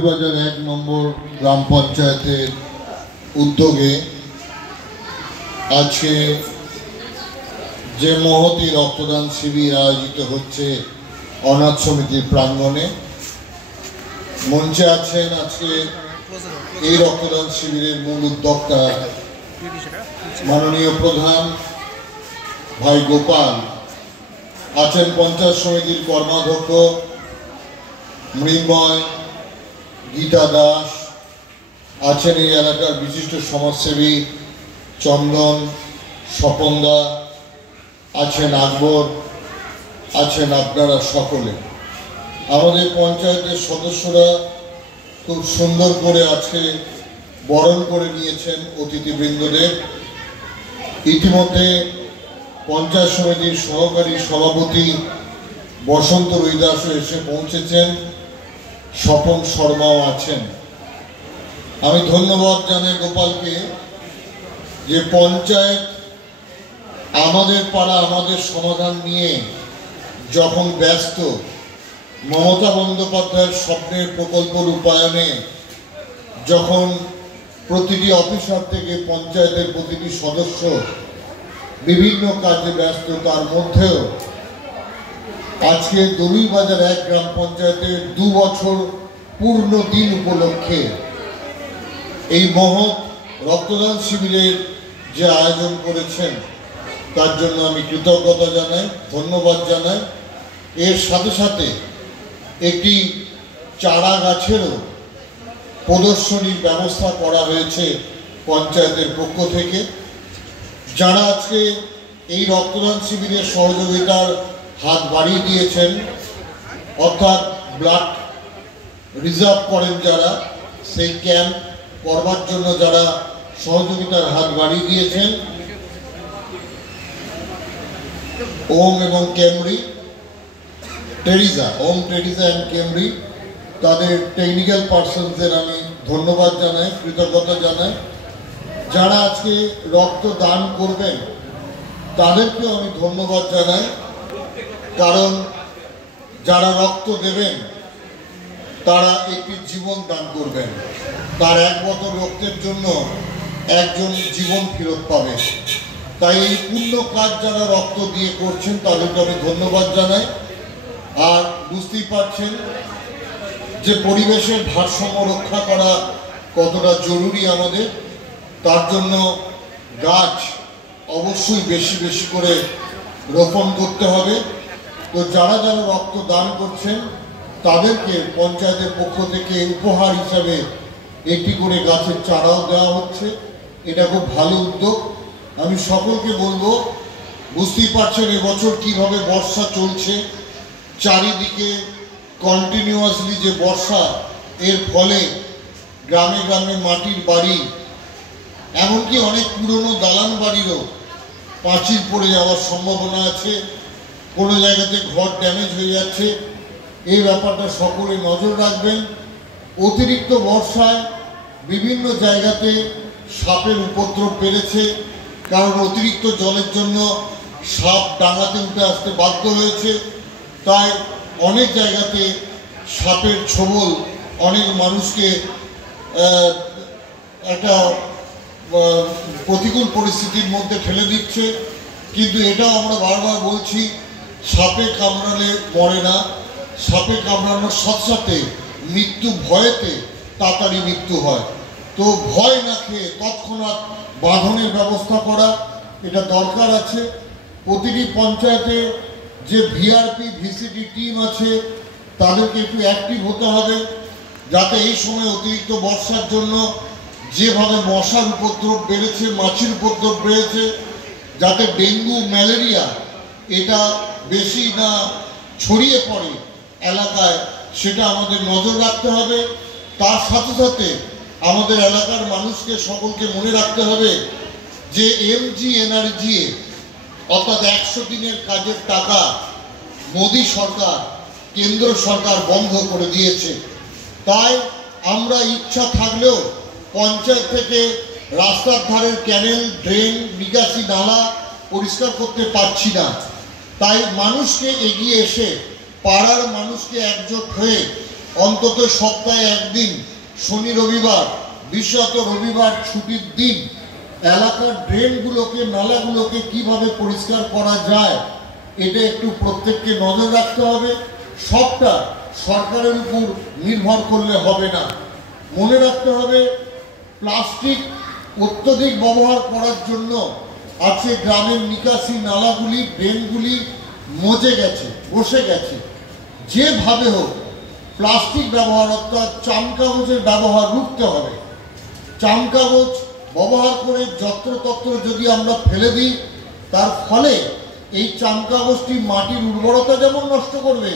বাজার ১ নম্বর গ্রাম পঞ্চায়েতের উদ্যোগে আজকে যে মহতী রক্তদান শিবির আয়োজিত হচ্ছে অনাথ সমিতির প্রাঙ্গণে। মঞ্চে আছেন আজকে এই রক্তদান শিবিরের মূল উদ্যোক্তা মাননীয় প্রধান ভাই গোপাল, আছেন পঞ্চায়েত সমিতির কর্মাধ্যক্ষ মৃন্ময়, গীতা দাস, আছেন এই এলাকার বিশিষ্ট সমাজসেবী চন্দন, স্বপনদা, আছেন আকবর, আছেন আপনারা সকলে। আমাদের পঞ্চায়েতের সদস্যরা খুব সুন্দর করে আজকে বরণ করে নিয়েছেন অতিথিবৃন্দদের। ইতিমধ্যে পঞ্চায়েত সমিতির সহকারী সভাপতি বসন্ত রুইদাসও এসে পৌঁছেছেন, স্বপন শর্মাও আছেন। আমি ধন্যবাদ জানাই গোপালকে যে পঞ্চায়েত আমাদের পাড়া আমাদের সমাধান নিয়ে যখন ব্যস্ত, মমতা বন্দ্যোপাধ্যায়ের স্বপ্নের প্রকল্প রূপায়ণে যখন প্রতিটি অফিসার থেকে পঞ্চায়েতের প্রতিটি সদস্য বিভিন্ন কাজে ব্যস্ত, তার মধ্যেও আজকে দলুইবাজার ১ গ্রাম পঞ্চায়েতের ২ বছর পূর্ণ দিন উপলক্ষে এই মহৎ রক্তদান শিবিরের যে আয়োজন করেছেন তার জন্য আমি কৃতজ্ঞতা জানাই, ধন্যবাদ জানাই। এর সাথে সাথে একটি চারা গাছেরও প্রদর্শনীর ব্যবস্থা করা হয়েছে পঞ্চায়েতের পক্ষ থেকে। যারা আজকে এই রক্তদান শিবিরের সহযোগিতার হাত বাড়িয়ে দিয়েছেন, অর্থাৎ ব্লাড রিজার্ভ করেন যারা, সেই ক্যাম্প করবার জন্য যারা সহযোগিতার হাত বাড়িয়ে দিয়েছেন, ওম এবং Camry, Teresa, Om Teresa and Camry, তাদের টেকনিক্যাল পার্সনদের আমি ধন্যবাদ জানাই, কৃতজ্ঞতা জানাই। যারা আজকে রক্ত দান করবেন তাদেরকেও আমি ধন্যবাদ জানাই, কারণ যারা রক্ত দেবেন তারা একটি জীবন দান করবেন। তার ১ বোতল রক্তের জন্য একজন জীবন ফেরত পাবে। তাই এই পূর্ণ কাজ যারা রক্ত দিয়ে করছেন তাদেরকে আমি ধন্যবাদ জানাই। আর বুঝতেই পারছেন যে পরিবেশের ভারসাম্য রক্ষা করা কতটা জরুরি আমাদের, তার জন্য গাছ অবশ্যই বেশি বেশি করে রোপণ করতে হবে। তো যারা যারা রক্ত দান করছেন তাদেরকে পঞ্চায়েতের পক্ষ থেকে উপহার হিসাবে একটি করে গাছের চারাও দেওয়া হচ্ছে। এটা খুব ভালো উদ্যোগ। আমি সকলকে বলবো, বুঝতেই পারছেন এবছর কিভাবে বর্ষা চলছে, চারিদিকে কন্টিনিউয়াসলি যে বর্ষা, এর ফলে গ্রামে গ্রামে মাটির বাড়ি, এমনকি অনেক পুরনো দালান বাড়িরও পাঁচিল পড়ে যাওয়ার সম্ভাবনা আছে, কোনো জায়গাতে ঘর ড্যামেজ হয়ে যাচ্ছে। এই ব্যাপারটা সকলে নজর রাখবেন। অতিরিক্ত বর্ষায় বিভিন্ন জায়গাতে সাপের উপদ্রব বেড়েছে, কারণ অতিরিক্ত জলের জন্য সাপ ডাঙাতে উঠে আসতে বাধ্য হয়েছে। তাই অনেক জায়গাতে সাপের ছোবল অনেক মানুষকে একটা প্রতিকূল পরিস্থিতির মধ্যে ঠেলে দিচ্ছে। কিন্তু এটাও আমরা বারবার বলছি, সাপে কামড়ালে মরে না, সাপে কামড়ানোর সাথে সাথে মৃত্যু ভয়েতে তাড়াতাড়ি মৃত্যু হয়। তো ভয় না খেয়ে তৎক্ষণাৎ বাঁধনের ব্যবস্থা করা এটা দরকার আছে। প্রতিটি পঞ্চায়েতে যে ভিআরপি ভিসিডি টিম আছে তাদেরকে একটু অ্যাক্টিভ হতে হবে, যাতে এই সময় অতিরিক্ত বর্ষার জন্য যেভাবে মশার উপদ্রব বেড়েছে, মাছির উপদ্রব বেড়েছে, যাতে ডেঙ্গু ম্যালেরিয়া এটা বেশি না ছড়িয়ে পড়ে এলাকায়, সেটা আমাদের নজর রাখতে হবে। তার সাথে সাথে আমাদের এলাকার মানুষকে সকলকে মনে রাখতে হবে যে MGNRGA অর্থাৎ ১০০ দিনের কাজের টাকা মোদী সরকার, কেন্দ্র সরকার বন্ধ করে দিয়েছে। তাই আমরা ইচ্ছা থাকলেও পঞ্চায়েত থেকে রাস্তার ধারের ক্যানেল, ড্রেন, নিকাশি নালা পরিষ্কার করতে পারছি না। তাই মানুষকে এগিয়ে এসে, পাড়ার মানুষকে একজোট হয়ে অন্তত সপ্তাহে একদিন শনি রবিবার, বিশেষত রবিবার ছুটির দিন এলাকার ড্রেনগুলোকে, নালাগুলোকে কিভাবে পরিষ্কার করা যায় এটা একটু প্রত্যেককে নজর রাখতে হবে। সবটা সরকারের উপর নির্ভর করলে হবে না। মনে রাখতে হবে প্লাস্টিক অত্যধিক ব্যবহার করার জন্য আজকে গ্রামের নিকাশি নালাগুলি, ড্রেনগুলি মজে গেছে, বসে গেছে। যেভাবে হোক প্লাস্টিক ব্যবহার অর্থাৎ চামকাগজের ব্যবহার রুখতে হবে। চামকাগজ ব্যবহার করে যত্রতত্র যদি আমরা ফেলে দিই, তার ফলে এই চামকাগজটি মাটির উর্বরতা যেমন নষ্ট করবে,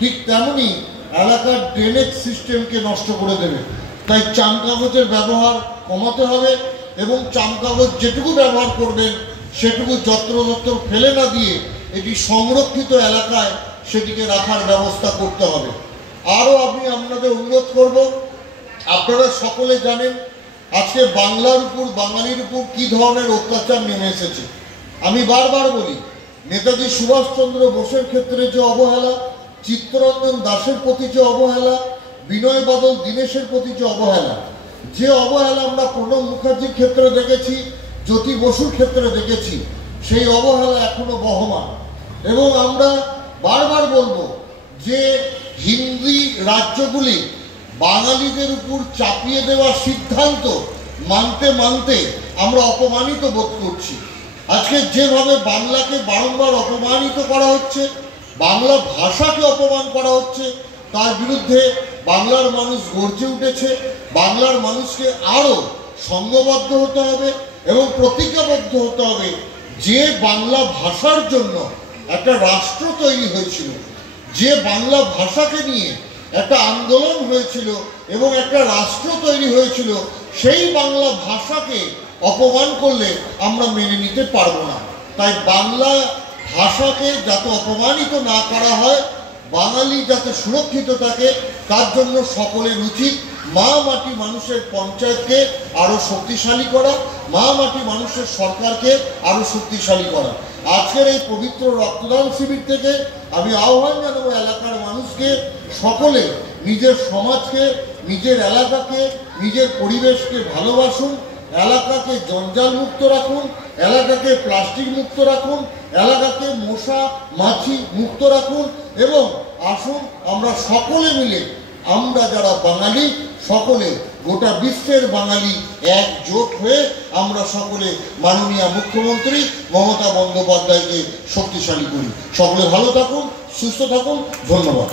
ঠিক তেমনি এলাকার ড্রেনেজ সিস্টেমকে নষ্ট করে দেবে। তাই চামকাগজের ব্যবহার কমাতে হবে এবং চামকাগজ যেটুকু ব্যবহার করবেন সেটুকু যত্রতত্র ফেলে না দিয়ে এটি সংরক্ষিত এলাকায় সেটিকে রাখার ব্যবস্থা করতে হবে। আরও আমি আপনাদের অনুরোধ করব, আপনারা সকলে জানেন আজকে বাংলার উপর, বাঙালির উপর কী ধরনের অত্যাচার নেমে এসেছে। আমি বারবার বলি, নেতাজি সুভাষচন্দ্র বোসের ক্ষেত্রে যে অবহেলা, চিত্তরঞ্জন দাসের প্রতি যে অবহেলা, বিনয় বাদল দীনেশের প্রতি যে অবহেলা আমরা প্রণব মুখার্জির ক্ষেত্রে দেখেছি, জ্যোতি বসুর ক্ষেত্রে দেখেছি, সেই অবহেলা এখনো বহমান। এবং আমরা বারবার বলবো যে হিন্দি রাজ্যগুলি বাঙালিদের উপর চাপিয়ে দেওয়ার সিদ্ধান্ত মানতে মানতে আমরা অপমানিত বোধ করছি। আজকে যেভাবে বাংলাকে বারংবার অপমানিত করা হচ্ছে, বাংলা ভাষাকে অপমান করা হচ্ছে, তার বিরুদ্ধে বাংলার মানুষ গর্জে উঠেছে। বাংলার মানুষকে আরও সংঘবদ্ধ হতে হবে এবং প্রতিজ্ঞাবদ্ধ হতে হবে যে বাংলা ভাষার জন্য একটা রাষ্ট্র তৈরি হয়েছিল, যে বাংলা ভাষাকে নিয়ে একটা আন্দোলন হয়েছিল এবং একটা রাষ্ট্র তৈরি হয়েছিল, সেই বাংলা ভাষাকে অপমান করলে আমরা মেনে নিতে পারবো না। তাই বাংলা ভাষাকে যাতে অপমানিত না করা হয়, বাঙালি যাতে সুরক্ষিত থাকে, তার জন্য সকলের উচিত মা মাটি মানুষের পঞ্চায়েতকে আরও শক্তিশালী করা, মা মাটি মানুষের সরকারকে আরও শক্তিশালী করা। আজকের এই পবিত্র রক্তদান শিবির থেকে আমি আহ্বান জানাবো এলাকার মানুষকে, সকলে নিজের সমাজকে, নিজের এলাকাকে, নিজের পরিবেশকে ভালোবাসুন, এলাকাকে জঞ্জাল মুক্ত রাখুন, এলাকাকে প্লাস্টিক মুক্ত রাখুন, এলাকাকে মশা মাছি মুক্ত রাখুন এবং আসুন আমরা সকলে মিলে, আমরা যারা বাঙালি সকলে, গোটা বিশ্বের বাঙালি একজোট হয়ে আমরা সকলে মাননীয় মুখ্যমন্ত্রী মমতা বন্দ্যোপাধ্যায়কে শক্তিশালী করি। সকলে ভালো থাকুন, সুস্থ থাকুন, ধন্যবাদ।